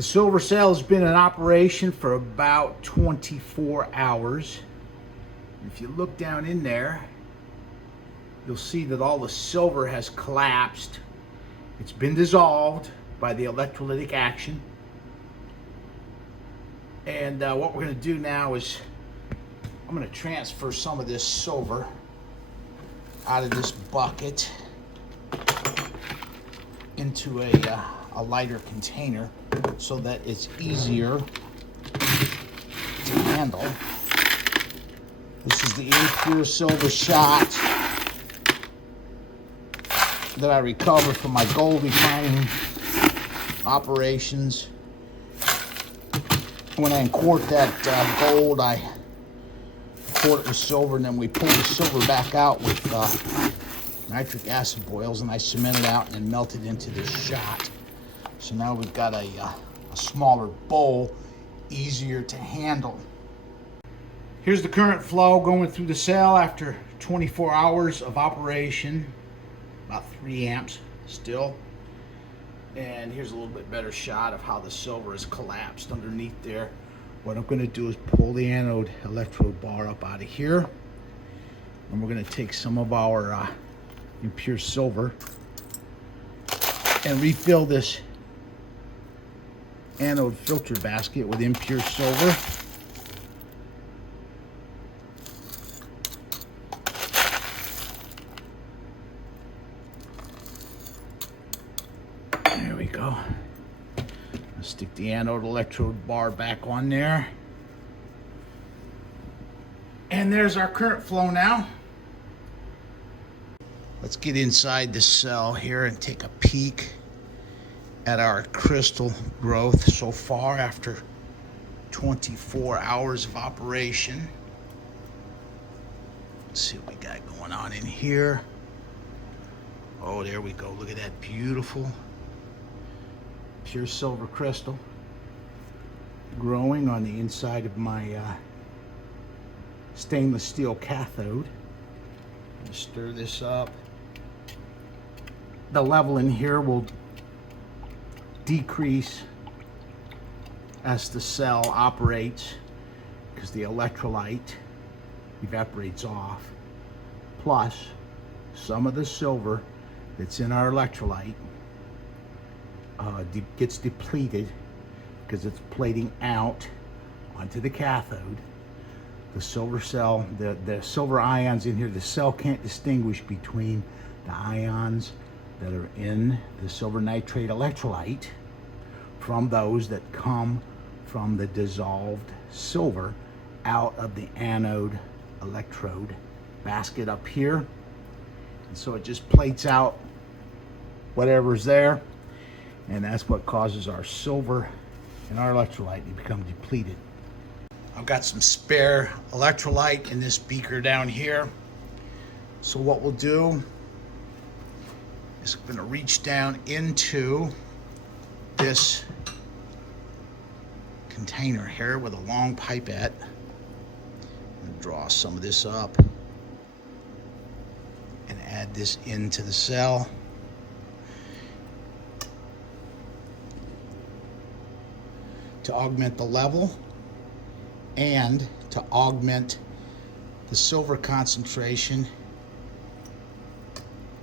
The silver cell has been in operation for about 24 hours. If you look down in there, you'll see that all the silver has collapsed. It's been dissolved by the electrolytic action. And what we're going to do now is I'm going to transfer some of this silver out of this bucket into a lighter container so that it's easier to handle. This is the impure silver shot that I recovered from my gold refining operations. When I uncorked that gold, I poured it with silver, and then we pulled the silver back out with nitric acid boils, and I cemented out and then melted into this shot. So now we've got a smaller bowl, easier to handle. Here's the current flow going through the cell after 24 hours of operation, about 3 amps still. And here's a little bit better shot of how the silver is collapsed underneath there. What I'm going to do is pull the anode electrode bar up out of here, and we're going to take some of our impure silver and refill this anode filter basket with impure silver. There we go. I'll stick the anode electrode bar back on there. And there's our current flow now. Let's get inside the cell here and take a peek at our crystal growth so far after 24 hours of operation. Let's see what we got going on in here. Oh, there we go. Look at that beautiful pure silver crystal growing on the inside of my stainless steel cathode. Just stir this up. The level in here will decrease as the cell operates because the electrolyte evaporates off. Plus, some of the silver that's in our electrolyte gets depleted because it's plating out onto the cathode. The silver cell, the silver ions in here, the cell can't distinguish between the ions that are in the silver nitrate electrolyte from those that come from the dissolved silver out of the anode electrode basket up here. And so it just plates out whatever's there, and that's what causes our silver and our electrolyte to become depleted. I've got some spare electrolyte in this beaker down here. So what we'll do is I'm going to reach down into this container here with a long pipette and draw some of this up and add this into the cell. To augment the level and to augment the silver concentration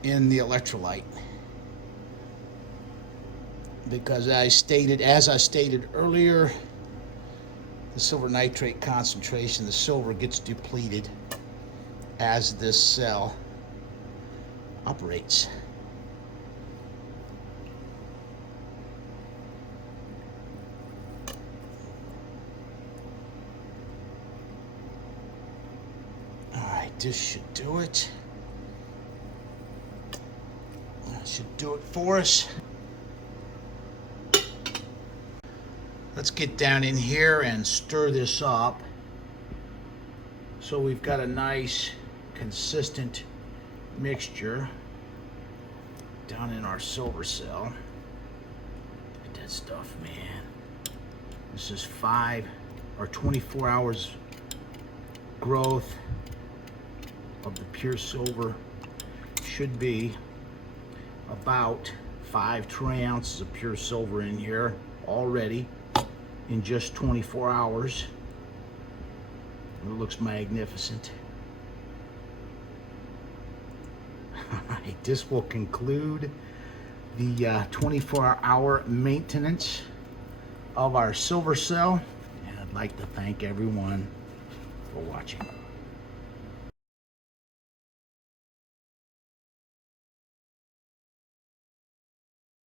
in the electrolyte. Because as I stated earlier, the silver nitrate concentration, the silver gets depleted as this cell operates. This should do it. That should do it for us. Let's get down in here and stir this up so we've got a nice consistent mixture down in our silver cell. Look at that stuff, man. This is 24 hours growth of the pure silver. Should be about 5 tray ounces of pure silver in here. already in just 24 hours. It looks magnificent. Alright, this will conclude the 24-hour maintenance of our silver cell, and I'd like to thank everyone for watching.